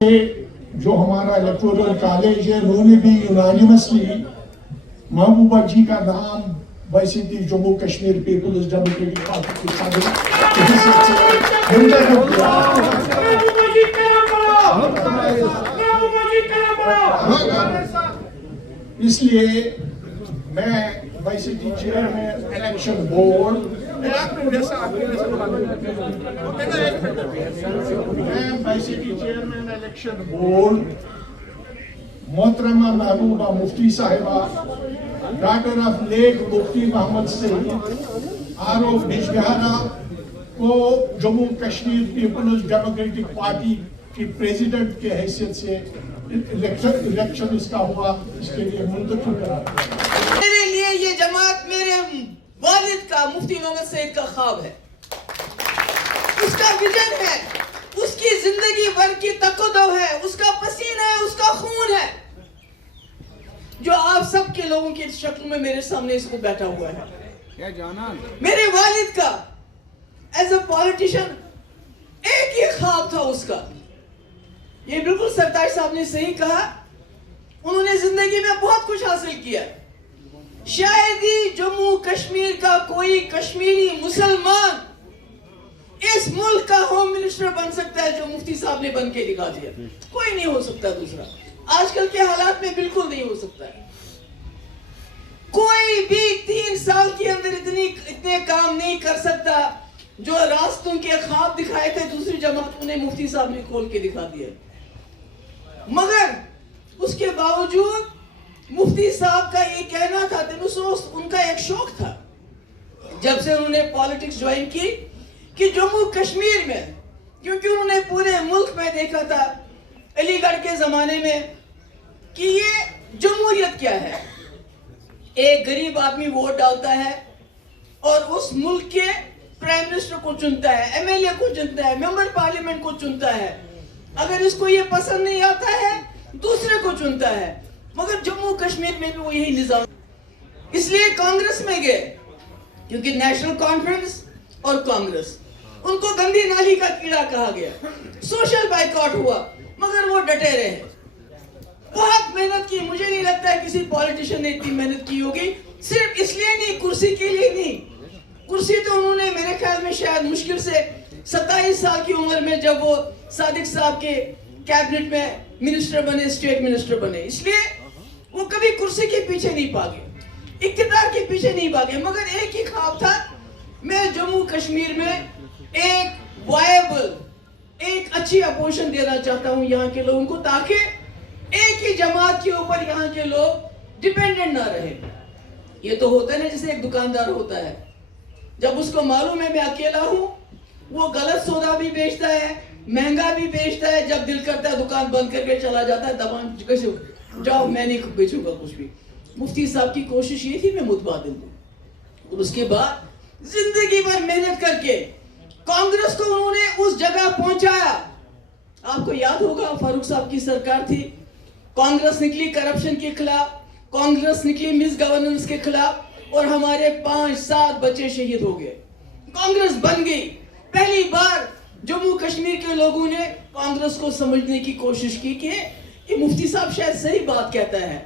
जो हमारा electoral college है उन्होंने भी यूनानिमसली महबूबा जी का नाम बैसिटी Jammu Kashmir peoples democratic party के साथ इसलिए मैं बैसिटी chairman election board chairman election board मोहतरमा महबूबा मुफ्ती साहिबा daughter of late Mufti Mohammad Sayeed RO. Bijbehara को Jammu Kashmir peoples democratic party की प्रेसिडेंट के हैसियत से इलेक्शन इसका हुआ, इसके लिए मुंतखब करा। मेरे लिए ये जमात मेरे वालिद का मुफ्ती मोहम्मद सईद का ख्वाब है, उसका विजन है, उसकी जिंदगी भर की तकद्दुम है, उसका पसीना है, उसका खून है, जो आप सब के लोगों की शक्ल में मेरे सामने इसको बैठा हुआ है। क्या जाना मेरे वालिद का एज अ पॉलिटिशियन एक ही ख्वाब था उसका। ये बिल्कुल सरताज साहब ने सही कहा, उन्होंने जिंदगी में बहुत कुछ हासिल किया। शायद ही जम्मू कश्मीर का कोई कश्मीरी मुसलमान इस मुल्क का होम मिनिस्टर बन सकता है जो मुफ्ती साहब ने बन के दिखा दिया। कोई नहीं हो सकता दूसरा, आजकल के हालात में बिल्कुल नहीं हो सकता है। कोई भी 3 साल के अंदर इतने काम नहीं कर सकता जो रास्तों के ख्वाब दिखाए थे दूसरी जमात, उन्हें मुफ्ती साहब ने खोल के दिखा दिया। मगर उसके बावजूद मुफ्ती साहब का ये कहना था, उनका एक शौक था जब से उन्होंने पॉलिटिक्स ज्वाइन की कि जम्मू कश्मीर में, क्योंकि उन्होंने पूरे मुल्क में देखा था अलीगढ़ के जमाने में कि ये जमहूरियत क्या है। एक गरीब आदमी वोट डालता है और उस मुल्क के प्राइम मिनिस्टर को चुनता है, एमएलए को चुनता है, मेंबर पार्लियामेंट को चुनता है। अगर इसको ये पसंद नहीं आता है दूसरे को चुनता है। मगर जम्मू कश्मीर में भी वो यही निजाम, इसलिए कांग्रेस में गए, क्योंकि नेशनल कॉन्फ्रेंस और कांग्रेस उनको गंदी नाली का कीड़ा कहा गया। सोशल बाइकआउट हुआ मगर वो डटे रहे, बहुत मेहनत की। मुझे नहीं लगता है किसी पॉलिटिशियन ने इतनी मेहनत की होगी, सिर्फ इसलिए नहीं, कुर्सी के लिए नहीं। कुर्सी तो उन्होंने मेरे ख्याल में शायद मुश्किल से 27 साल की उम्र में जब वो सादिक साहब के कैबिनेट में मिनिस्टर बने, स्टेट मिनिस्टर बने, इसलिए वो कभी कुर्सी के पीछे नहीं भागे, इख्तियार के पीछे नहीं भागे। मगर एक ही ख्वाब था, मैं जम्मू कश्मीर में एक वायबल, एक अच्छी अपोजिशन देना चाहता हूं यहाँ के लोगों को, ताकि एक ही जमात के ऊपर यहाँ के लोग डिपेंडेंट ना रहे। ये तो होता है ना, जैसे एक दुकानदार होता है, जब उसको मालूम है मैं अकेला हूं, वो गलत सौदा भी बेचता है, महंगा भी बेचता है, जब दिल करता है दुकान बंद करके चला जाता है, दबान कैसे जाओ मैं नहीं बेचूंगा कुछ भी। मुफ्ती साहब की कोशिश ये थी मैं मुतबादिल दूं, और उसके बाद जिंदगी भर मेहनत करके कांग्रेस को उन्होंने उस जगह पहुंचाया। आपको याद होगा फारूक साहब की सरकार थी, कांग्रेस निकली करप्शन के खिलाफ, कांग्रेस निकली मिस गवर्नेंस के खिलाफ, और हमारे 5-7 बच्चे शहीद हो गए। कांग्रेस बन गई। पहली बार जम्मू कश्मीर के लोगों ने कांग्रेस को समझने की कोशिश की कि मुफ्ती साहब शायद सही बात कहता है।